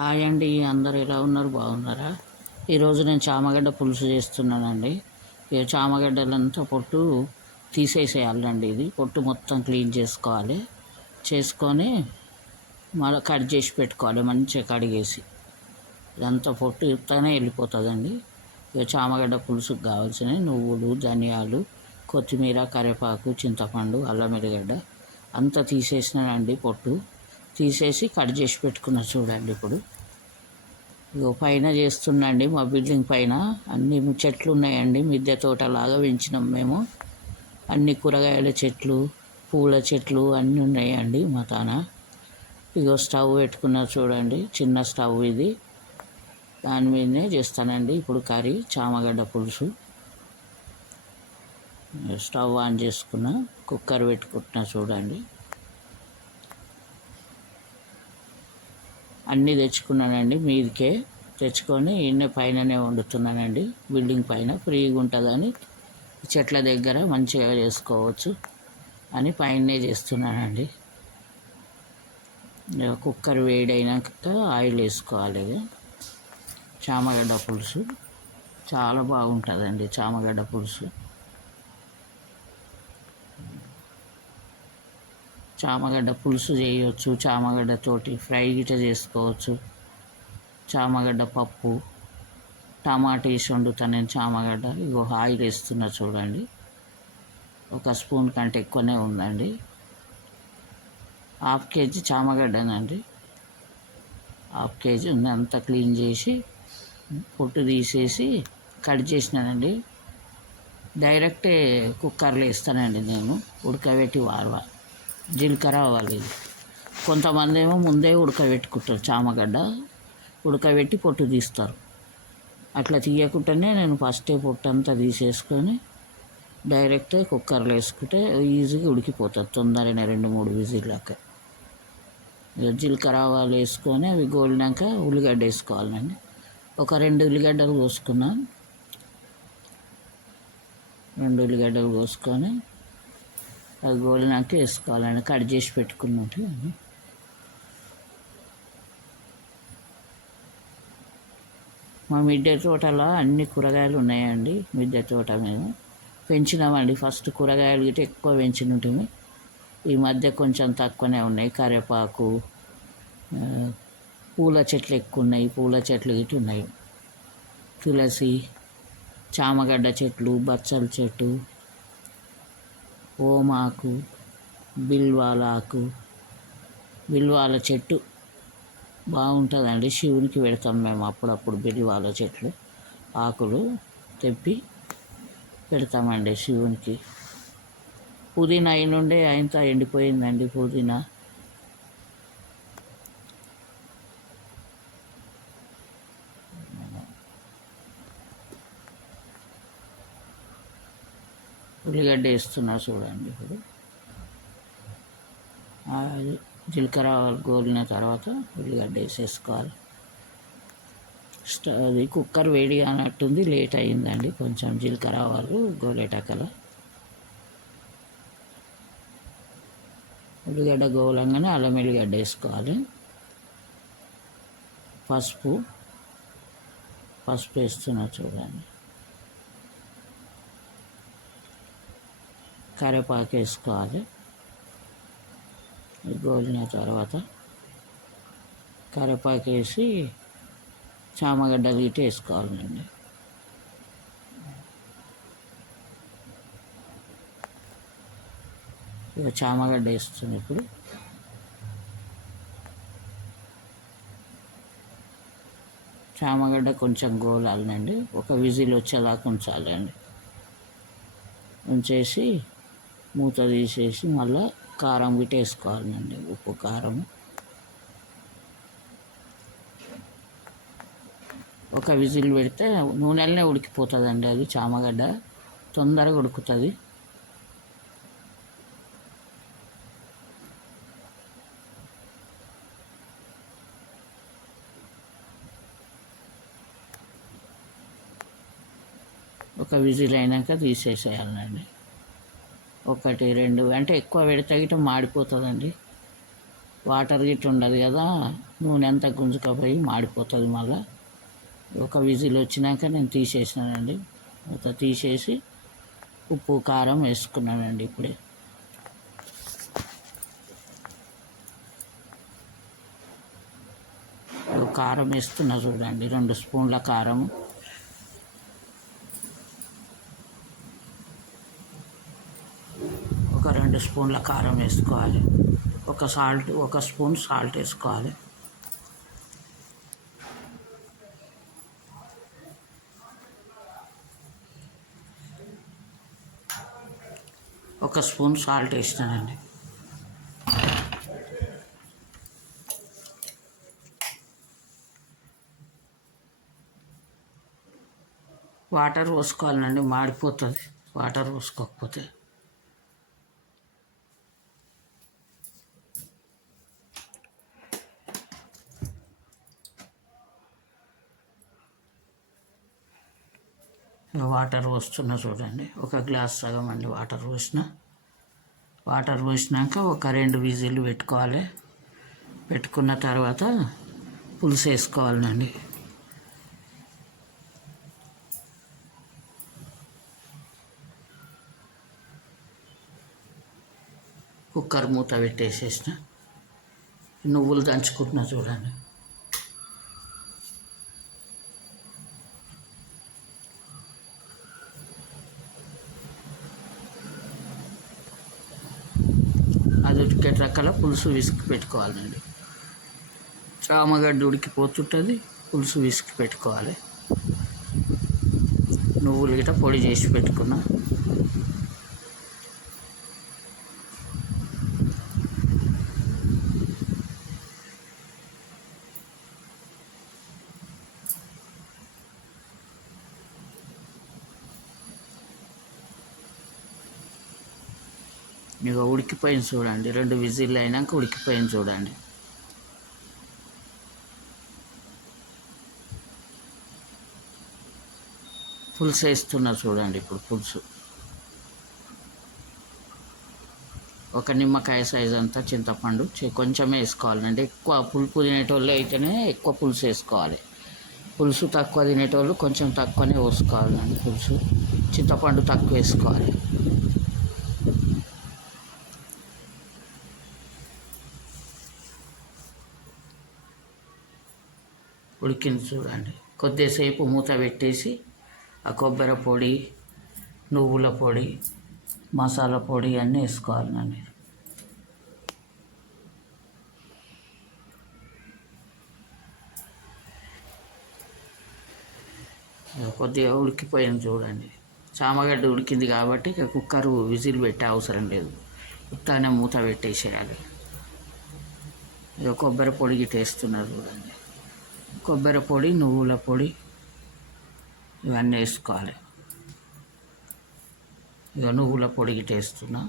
Hi అండి, అందరు ఎలా ఉన్నారు? బాగున్నారా? ఈరోజు నేను చామగడ్డ పులుసు చేస్తున్నానండి. ఈ చామగడ్డలంతా పొట్టు తీసేసేయాలండి. ఇది పొట్టు మొత్తం క్లీన్ చేసుకోవాలి. చేసుకొని మళ్ళీ కట్ చేసి పెట్టుకోవాలి, మంచిగా కడిగేసి. ఇదంతా పొట్టు ఇస్తానే వెళ్ళిపోతుందండి. ఇక చామగడ్డ పులుసుకు కావాల్సినవి నువ్వులు, ధనియాలు, కొత్తిమీర, కరివేపాకు, చింతపండు, అల్లం ఎల్లిగడ్డ అంతా తీసేసినానండి. పొట్టు తీసేసి కట్ చేసి పెట్టుకున్న చూడండి. ఇప్పుడు ఇగో పైన చేస్తున్నాండి. మా బిల్డింగ్ పైన అన్ని చెట్లు ఉన్నాయండి. మిద్దె తోటలాగా పెంచినాం మేము. అన్ని కూరగాయల చెట్లు, పూల చెట్లు అన్నీ ఉన్నాయండి మా తాన. ఇగో స్టవ్ పెట్టుకున్నా చూడండి, చిన్న స్టవ్ ఇది. దాని మీదనే చేస్తానండి ఇప్పుడు కర్రీ చామగడ్డ పులుసు. స్టవ్ ఆన్ చేసుకున్నా, కుక్కర్ పెట్టుకుంటున్నా చూడండి. అన్నీ తెచ్చుకున్నానండి, మీదికే తెచ్చుకొని ఇన్నే పైననే వండుతున్నానండి. బిల్డింగ్ పైన ఫ్రీగా ఉంటుందని, చెట్ల దగ్గర మంచిగా చేసుకోవచ్చు అని పైనే చేస్తున్నానండి. కుక్కర్ వేడైనాక ఆయిల్ వేసుకోవాలి. చామగడ్డ పులుసు చాలా బాగుంటుందండి. చామగడ్డ పులుసు, చామగడ్డ పులుసు చేయవచ్చు, చామగడ్డతోటి ఫ్రై గిట చేసుకోవచ్చు. చామగడ్డ పప్పు, టమాటా వేసి వండుతాను నేను చామగడ్డ. ఇగో ఆయిల్ వేస్తున్నా చూడండి. ఒక స్పూన్ కంటే ఎక్కువనే ఉందండి. హాఫ్ కేజీ చామగడ్డనండి. హాఫ్ కేజీ ఉంది. అంతా క్లీన్ చేసి పొట్టు తీసేసి కట్ చేసినానండి. డైరెక్టే కుక్కర్లో వేస్తానండి నేను, ఉడకబెట్టి వారవా. జీలకర్ర ఆవాలు. కొంతమంది ఏమో ముందే ఉడకబెట్టుకుంటారు చామగడ్డ, ఉడకబెట్టి పొట్టు తీస్తారు. అట్లా తీయకుండానే నేను ఫస్టే పొట్టు అంతా తీసేసుకొని డైరెక్ట్ కుక్కర్లో వేసుకుంటే ఈజీగా ఉడికిపోతుంది తొందరగా, 2-3 విజిల్లాక. జీలకర్ర ఆవాలు వేసుకొని అవి గోలినాక ఉల్లిగడ్డ వేసుకోవాలండి. ఒక 2 ఉల్లిగడ్డలు కోసుకున్నాను. 2 ఉల్లిగడ్డలు కోసుకొని అది గోలినాక వేసుకోవాలండి, కట్ చేసి పెట్టుకున్నట్టు. మా మిద్దె తోటలో అన్ని కూరగాయలు ఉన్నాయండి. మిద్దె తోట మేము పెంచినామండి. ఫస్ట్ కూరగాయలు గిట్ట ఎక్కువ పెంచినట్టు. ఈ మధ్య కొంచెం తక్కువనే ఉన్నాయి. కరివేపాకు, పూల చెట్లు ఎక్కువ ఉన్నాయి. పూల చెట్లు గిట్ట ఉన్నాయి. తులసి, చామగడ్డ చెట్లు, బచ్చల చెట్టు, ఓమాకు, బిల్వాలాకు, బిల్వాల చెట్టు బాగుంటుందండి. శివునికి పెడతాం మేము అప్పుడప్పుడు. బిల్వాల చెట్లు ఆకులు తెప్పి పెడతామండి శివునికి. పుదీనా అయినుండే అంతా ఎండిపోయిందండి. పుదీనా ఉల్లిగడ్డ వేస్తున్నా చూడండి. ఇప్పుడు జీలకర్ర గోలిన తర్వాత ఉల్లిగడ్డ వేసేసుకోవాలి. అది కుక్కర్ వేడి అన్నట్టుంది, లేట్ అయిందండి కొంచెం. జీలకర్ర ఆవాలు గోలేటకల ఉల్లిగడ్డ గోలంగానే అల్లం ఎల్లిగడ్డ వేసుకోవాలి. పసుపు వేస్తున్నా చూడండి. కరివేపాకు వేసుకోవాలి. గోలిన తర్వాత కరివేపాకు వేసి చామగడ్డలు ఇటు వేసుకోవాలండి. ఇక చామగడ్డ వేస్తుంది ఇప్పుడు. చామగడ్డ కొంచెం గోలాలండి, ఒక విజిల్ వచ్చేదాకా ఉంచాలండి. ఉంచేసి మూత తీసేసి మళ్ళీ కారం గిట్ట వేసుకోవాలండి. ఉప్పు, కారం. ఒక విజిల్ పెడితే నూనెలనే ఉడికిపోతుందండి. అది చామగడ్డ తొందరగా ఉడుకుతుంది. ఒక విజిల్ అయినాక తీసేసేయాలండి. 1-2 అంటే ఎక్కువ పెడితే గిట్ట మాడిపోతుందండి. వాటర్ గిట్ట ఉండదు కదా, నూనె అంతా గుంజుకపోయి మాడిపోతుంది. మళ్ళీ ఒక విజిల్ వచ్చినాక నేను తీసేసానండి. తీసేసి ఉప్పు కారం వేసుకున్నానండి. ఇప్పుడే కారం వేస్తున్నా చూడండి, 2 స్పూన్ల కారం, ఒక 2 స్పూన్ల కారం వేసుకోవాలి. ఒక స్పూన్ సాల్ట్ వేసుకోవాలి. ఒక స్పూన్ సాల్ట్ వేసినానండి. వాటర్ పోసుకోవాలండి, మాడిపోతుంది వాటర్ పోసుకోకపోతే. వాటర్ పోస్తున్నా చూడండి, ఒక గ్లాస్ సగం అండి వాటర్ పోసినాక ఒక 2 విజిల్లు పెట్టుకోవాలి. పెట్టుకున్న తర్వాత పులుసు వేసుకోవాలండి. కుక్కర్ మూత పెట్టేసేసిన, నువ్వులు దంచుకుంటున్నా చూడండి. అది ఉడికేటక్కల పులుసు విసికి పెట్టుకోవాలండి. చామగడ్డ ఉడికిపోతుంటుంది, పులుసు విసికి పెట్టుకోవాలి. నువ్వులు గిట్ట పొడి చేసి పెట్టుకున్నా. ఇక ఉడికిపోయింది చూడండి, 2 విజిల్లు అయినాక ఉడికిపోయింది చూడండి. పులుసు వేస్తున్నా చూడండి. ఇప్పుడు పులుసు ఒక నిమ్మకాయ సైజ్ అంతా చింతపండు కొంచెమే వేసుకోవాలండి. ఎక్కువ పులుపు తినేటోళ్ళు అయితేనే ఎక్కువ పులుసు వేసుకోవాలి. పులుసు తక్కువ తినేటోళ్ళు కొంచెం తక్కువనే పోసుకోవాలండి. పులుసు చింతపండు తక్కువ వేసుకోవాలి. ఉడికింది చూడండి. కొద్దిసేపు మూత పెట్టేసి ఆ కొబ్బరి పొడి, నువ్వుల పొడి, మసాలా పొడి అన్నీ వేసుకోవాలండి. కొద్దిగా ఉడికిపోయింది చూడండి. చామగడ్డ ఉడికింది కాబట్టి ఇక కుక్కర్ విజిల్ పెట్టే అవసరం లేదు, ఉత్తానే మూత పెట్టేసేయాలి. ఇక కొబ్బరి పొడి గిట్ట వేస్తున్నారు చూడండి. కొబ్బరి పొడి, నువ్వుల పొడి ఇవన్నీ వేసుకోవాలి. ఇక నువ్వుల పొడి గిట్ట వేస్తున్నా.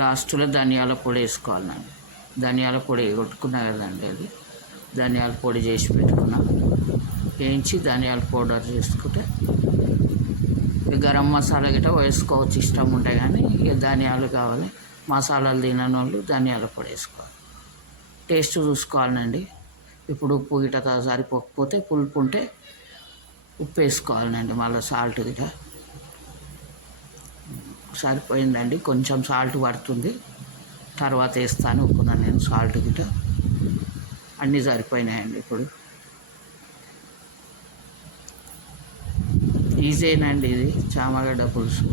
లాస్ట్లో ధనియాల పొడి వేసుకోవాలండి. ధనియాల పొడి కొట్టుకున్నా కదండి, అది ధనియాల పొడి చేసి పెట్టుకున్నా. వేయించి ధనియాల పౌడర్ చేసుకుంటే ఇక గరం మసాలా గిట్ట వేసుకోవచ్చు ఇష్టం ఉంటే, కానీ ఇక ధనియాలు కావాలి. మసాలాలు తినని వాళ్ళు ధనియాల పొడి వేసుకోవాలి. టేస్ట్ చూసుకోవాలండి. ఇప్పుడు ఉప్పు గిట్ట సరిపోకపోతే, పులుపు ఉంటే ఉప్పు వేసుకోవాలండి. మళ్ళీ సాల్ట్ గిట్ట సరిపోయిందండి, కొంచెం సాల్ట్ పడుతుంది, తర్వాత వేస్తాను అనుకున్నాను నేను. సాల్ట్ గిట్ట అన్నీ సరిపోయినాయండి. ఇప్పుడు ఈజీనండి ఇది చామగడ్డ పులుసు.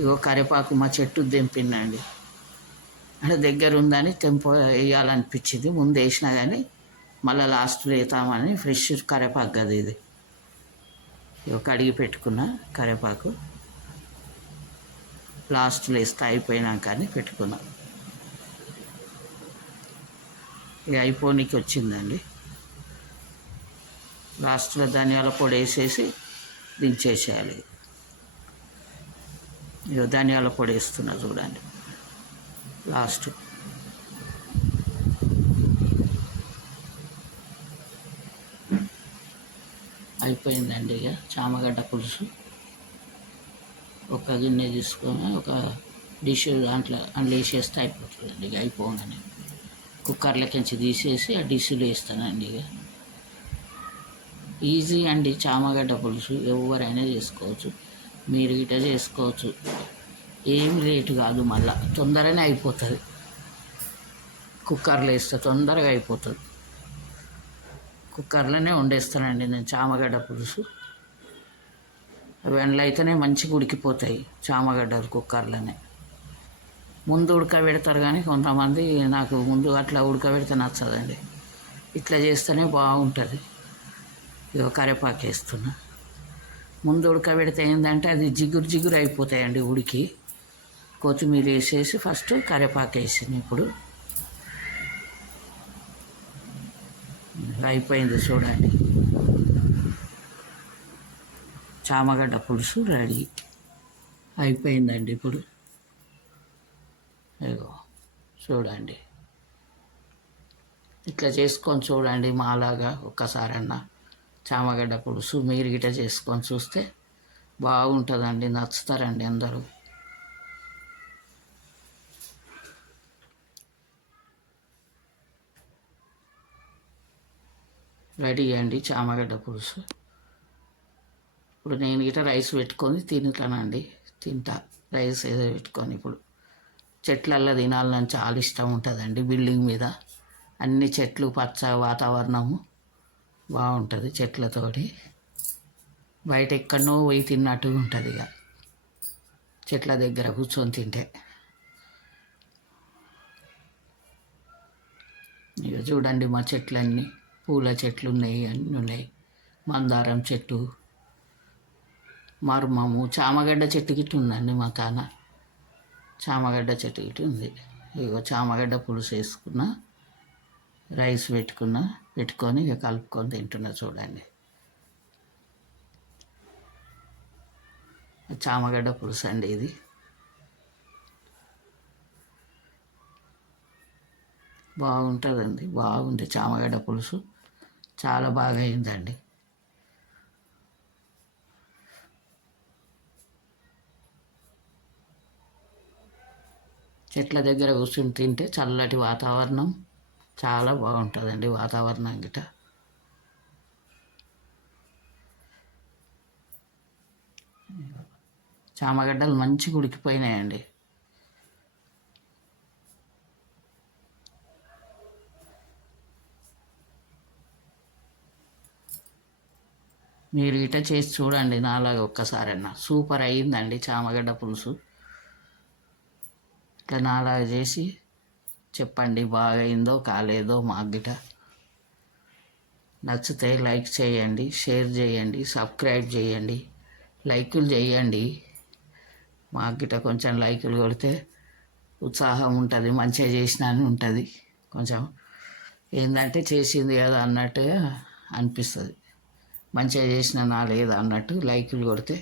ఇగో కరివేపాకు మా చెట్టు తెంపినండి, అంటే దగ్గర ఉందని వేయాలనిపించింది. ముందు వేసినా కానీ మళ్ళీ లాస్ట్లో వేస్తామని ఫ్రెష్ కరివేపాకు కదా ఇది. ఇక కడిగి పెట్టుకున్న కరివేపాకు లాస్ట్లో వేస్తే అయిపోయినాక అని పెట్టుకున్నా. ఇక అయిపోనికి వచ్చిందండి. లాస్ట్లో ధనియాల పొడి వేసేసి దించేసేయాలి. ఇక ధనియాల పొడి వేస్తున్నా చూడండి లాస్ట్. అయిపోయిందండి ఇక చామగడ్డ పులుసు. ఒక గిన్నె తీసుకొని ఒక డిష్ అందులో వేసేస్తే అయిపోతుందండి. ఇక అయిపోగానే కుక్కర్లోకించి తీసేసి ఆ డిష్లో వేస్తానండి. ఇక ఈజీ అండి చామగడ్డ పులుసు, ఎవరైనా చేసుకోవచ్చు, మీరు గిట్ట చేసుకోవచ్చు. ఏమి లేటు కాదు, మళ్ళా తొందరగానే అయిపోతుంది. కుక్కర్లో వేస్తే తొందరగా అయిపోతుంది. కుక్కర్లోనే వండేస్తానండి నేను చామగడ్డ పులుసు. అవి అందులో అయితేనే మంచిగా ఉడికిపోతాయి చామగడ్డలు కుక్కర్లోనే. ముందు ఉడకబెడతారు కానీ కొంతమంది, నాకు ముందు అట్లా ఉడకబెడితే నచ్చదండి, ఇట్లా చేస్తేనే బాగుంటుంది. ఇక కరివేపాకు వేస్తున్నా. ముందు ఉడకబెడితే ఏంటంటే అది జిగురు జిగురు అయిపోతాయండి ఉడికి. కొత్తిమీర వేసేసి ఫస్ట్ కరివేపాకు వేసింది. ఇప్పుడు అయిపోయింది చూడండి, చామగడ్డ పులుసు రెడీ అయిపోయిందండి. ఇప్పుడు ఇగో చూడండి, ఇట్లా చేసుకొని చూడండి మాలాగా ఒక్కసారన్నా. చామగడ్డ పులుసు మీరు గిట్ట చేసుకొని చూస్తే బాగుంటుందండి, నచ్చుతారండి అందరూ. రెడీ అండి చామగడ్డ పులుసు. ఇప్పుడు నేను గిట్ట రైస్ పెట్టుకొని తింటా రైస్ ఏదో పెట్టుకొని. ఇప్పుడు చెట్లల్లో తినాలని చాలా ఇష్టం ఉంటుందండి. బిల్డింగ్ మీద అన్ని చెట్లు, పచ్చ వాతావరణము బాగుంటుంది చెట్లతోటి. బయట ఎక్కడనో పోయి తిన్నట్టు ఉంటుంది ఇక చెట్ల దగ్గర కూర్చొని తింటే. ఇక చూడండి మా చెట్లన్నీ, పూల చెట్లు ఉన్నాయి, అన్నీ ఉన్నాయి. మందారం చెట్టు, మర్మము, చామగడ్డ చెట్టు గిట్టు ఉందండి మా కాన. చామగడ్డ చెట్టు గిట్టు ఉంది. ఇగో చామగడ్డ పులుసు వేసుకున్న, రైస్ పెట్టుకొని ఇక కలుపుకొని తింటున్నా చూడండి. చామగడ్డ పులుసు అండి ఇది. బాగుంటుందండి, బాగుంది చామగడ్డ పులుసు, చాలా బాగా అయిందండి. చెట్ల దగ్గర కూర్చుని తింటే చల్లటి వాతావరణం, చాలా బాగుంటుందండి వాతావరణం గిట. చామగడ్డలు మంచిగా ఉడికిపోయినాయండి. మీరు గిట చేసి చూడండి నాలాగా ఒక్కసారన్నా. సూపర్ అయ్యిందండి చామగడ్డ పులుసు. ఇట్లా నాలాగా చేసి చెప్పండి బాగా అయిందో కాలేదో. మాకు గిట నచ్చితే లైక్ చేయండి, షేర్ చేయండి, సబ్స్క్రైబ్ చేయండి, లైకులు చేయండి. మాకు గిట కొంచెం లైకులు కొడితే ఉత్సాహం ఉంటుంది, మంచిగా చేసిన అని ఉంటుంది. కొంచెం ఏంటంటే చేసింది కదా అన్నట్టుగా అనిపిస్తుంది. మంచిగా చేసిన నా లేదా అన్నట్టు లైకులు కొడితే